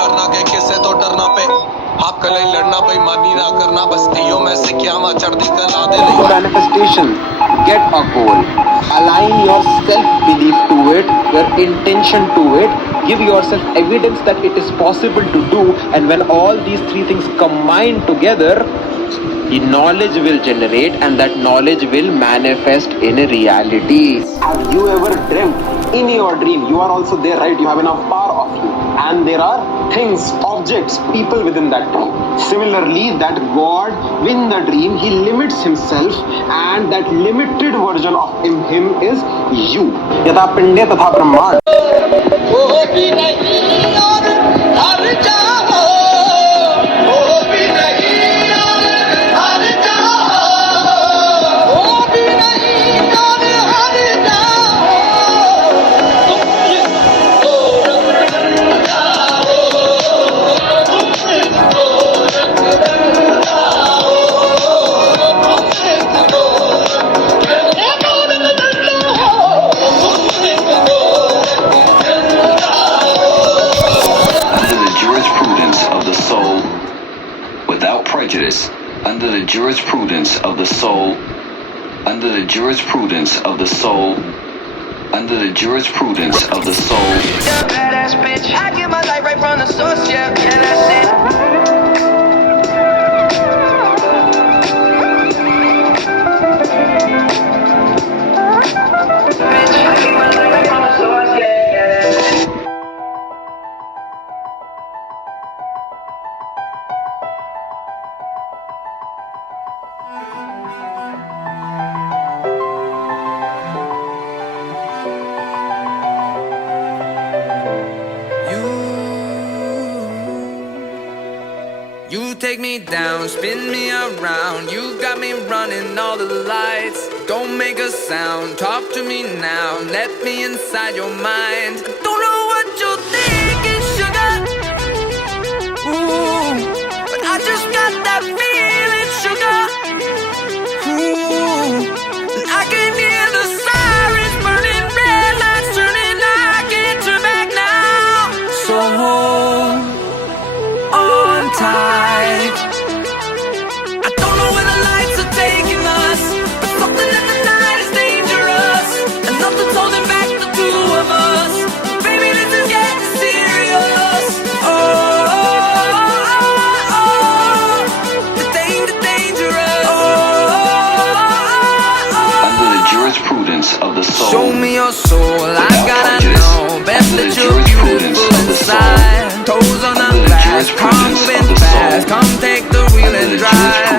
करना के किसे तो डरना पे आप कल लड़ना बेईमानी ना करना बस्तियों में से क्या मा चढ़ती कला दे रही manifestation. Get a goal. Align your self-belief to it, your intention to it. Give yourself evidence that it is possible to do. And when all these three things combine together, the knowledge will generate and that knowledge will manifest in reality. Have you ever dreamt in your dream? You are also there, right? You have enough power of you. And there are things, objects, people within that dream. Similarly, that God, in the dream, he limits himself, and that limited version of him is you. Yatha pinde tatha brahmand. Under the jurisprudence of the soul, under the jurisprudence of the soul, under the jurisprudence of the soul. Yeah, badass bitch. I get my light right from the source, yeah, that's it. You take me down, spin me around. You got me running all the lights. Don't make a sound, talk to me now. Let me inside your mind. I don't know what you're thinking, sugar. Ooh, but I just got that feeling, sugar. Ooh, and I can hear the sirens burning, red lights turning. I can't turn back now. So hold on tight. I don't know where the lights are taking us, but something in the night is dangerous, and nothing's holding back the two of us. Baby, this is getting serious. Oh, oh, oh, oh. The dangerous. Oh, oh, oh. Under the jurisprudence of the soul. Show me your soul, I gotta know. Best that you're beautiful inside. Toes on the glass, come moving fast. Come take the wheel and drive.